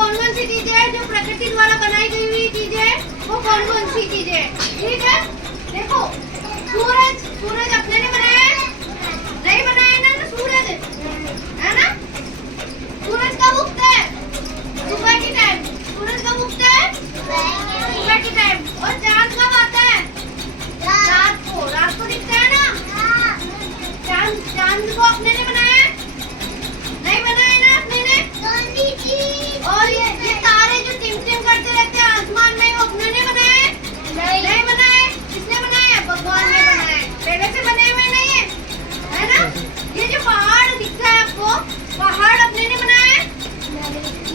कौन कौन सी चीजें जो प्रकृति द्वारा बनाई गई हुई चीजें वो कौन कौन सी चीजें, ठीक है। देखो सूरज, सूरज अपने ने बनाया है? नहीं बनाया ना सूरज, है ना। सूरज कब उगता है? सुबह के टाइम। सूरज कब उगता है? सुबह के टाइम। और चांद कब आता है? रात को। रात को दिखता है ना चांद। चांद को अपने ने बनाया है? नहीं बनाया ना अपने ने। और ये तारे जो टिम-टिम करते रहते हैं आसमान में, वो अपने ने बनाए? नहीं बनाए। किसने बनाया? भगवान ने बनाए। पहले से बने हुए नहीं है ना। ये जो पहाड़ दिखता है आपको, पहाड़ अपने ने बनाया?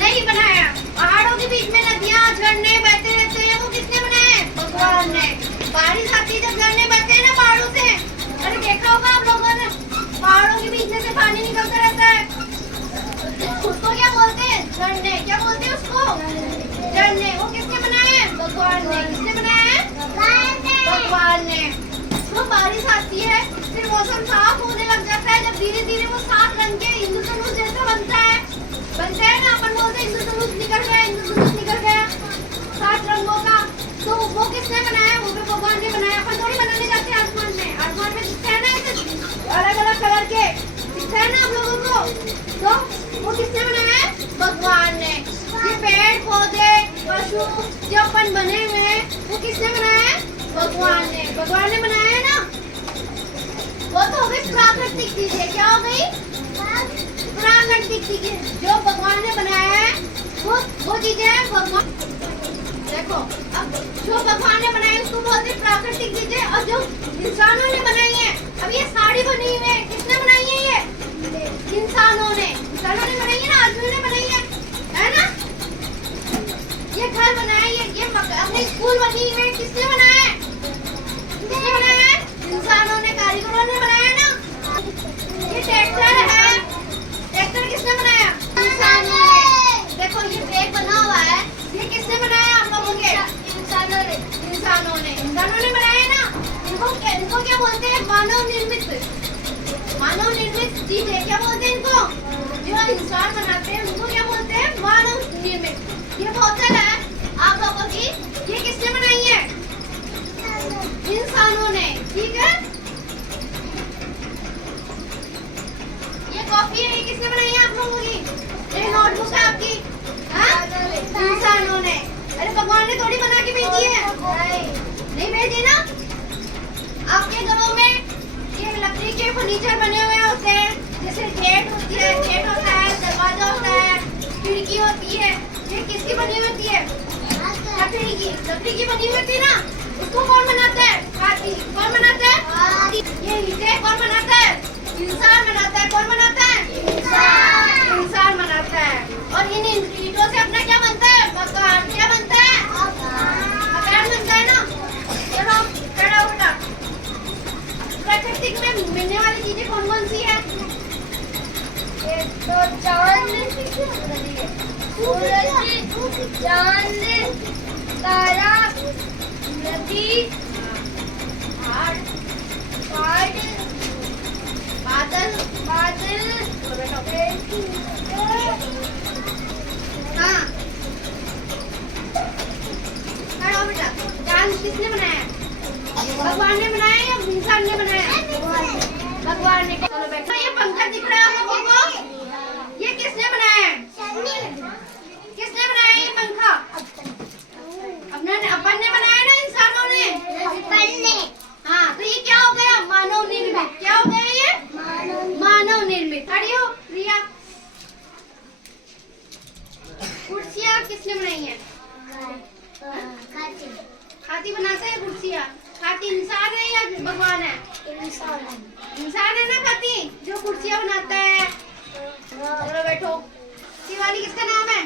नहीं बनाया। पहाड़ों के बीच में नदियाँ झरने बहते रहते हैं, वो किसने बनाए? भगवान ने। बारिश आती है जब झरने बहते हैं ना पहाड़ों से, अरे देखा होगा आप लोगों ने, पहाड़ों के बीच में से पानी निकलता रहता है, उसको क्या बोलते हैं? झरने। क्या बोलते हैं उसको? झरने। वो किसने बनाए? भगवान ने। किसने बनाया? भगवान ने। तो बारिश आती है, फिर मौसम साफ होने लग जाता है, जब धीरे धीरे वो 7 रंग के इंद्रधनुष जैसा बनता है ना, अपन बोलते हैं इंद्रधनुष निकल गया, इंद्रधनुष निकल गया 7 रंगों का। तो वो किसने बनाया? वो भी भगवान ने बनाया। अपन थोड़ी बनाने जाते हैं आसमान में। आसमान में दिखता है ना ऐसे अलग अलग कलर के, दिखता है ना आप लोगों को। तो वो किसने बनाया? भगवान ने। ये पेड़ पौधे पशु जो अपन बने हुए हैं, वो किसने बनाया? भगवान ने। भगवान ने बनाया है ना। वो तो हो गई प्राकृतिक चीजें। क्या हो गई? प्राकृतिक चीजें जो भगवान ने बनाया है, वो चीजें भगवान। देखो अब जो भगवान ने बनाई उसको बोलते हैं प्राकृतिक चीजें, और जो इंसानों ने बनाई है, अब ये साड़ी बनी हुई है, किसने बनाई है? ये इंसानों ने बनाई है ना, आदमियों ने बनाई है ना। ये घर बनाया, ये अपने स्कूल बनी हुई है, किसने बनाया है? किसने बनाया है? इंसानों ने, कारीगरों ने बनाया ना। ये ट्रैक्टर है, ट्रैक्टर किसने बनाया? इंसानों ने। देखो ये ब्रेक बना हुआ है, ये किसने बनाया आप लोगों के? इंसानों ने। इंसानों ने बनाया ना। इनको क्या बोलते हैं? मानव निर्मित। मानव निर्मित चीजें क्या बोलते हैं इनको? जो इंसान बनाते हैं उनको क्या बोलते हैं? मानव निर्मित। ये बोतल है आप लोगों की, ये किसने बनाई है? इंसानों ने, ठीक है। ये कॉफी है, ये किसने बनाई है आप लोगों की? ये नोटबुक है आपकी, इंसानों ने। अरे भगवान ने थोड़ी बना के भेजी है, नहीं भेजी ना। आपके घरों में ये लकड़ी के फर्नीचर बने हुए होते हैं, जैसे गेट होती है, गेट होता है, दरवाजा होता है, खिड़की होती है, ये किसकी बनी हुई होती है? लकड़ी की। लकड़ी की बनी हुई होती है ना। उसको कौन बनाता है? हाथी। कौन बनाता है? ये ईंटें कौन बनाता है? इंसान बनाता है। कौन बनाता है? इंसान बनाता है। और इन ईंटों से अपना क्या बनता है? मकान। क्या बनता है? मकान बनता है ना। चलो खड़ा हो बेटा। प्राकृतिक में मिलने वाली चीजें कौन कौन सी है? तो चांद, सूरज, चांद, तारा, नदी, पहाड़, बादल, हाँ खड़ा हो बेटा। चांद किसने बनाया? भगवान ने बनाया या इंसान ने बनाया? भगवान ने। चलो बैठो। ये पंखा दिख रहा है आप लोगों को, ये किसने बनाया है? किसने बनाया ये पंखा? अपन ने बनाया ना, इंसानों ने। हाँ तो ये क्या हो गया? मानव निर्मित। क्या हो गया ये? मानव निर्मित। खड़ी हो रिया। कुर्सियाँ किसने बनाई है? हाथी बनाता है कुर्सियाँ। हाथी इंसान है या भगवान है? इंसान है ना हाथी, जो कुर्सियाँ बनाता है। चलो बैठो। शिवानी किसका नाम है?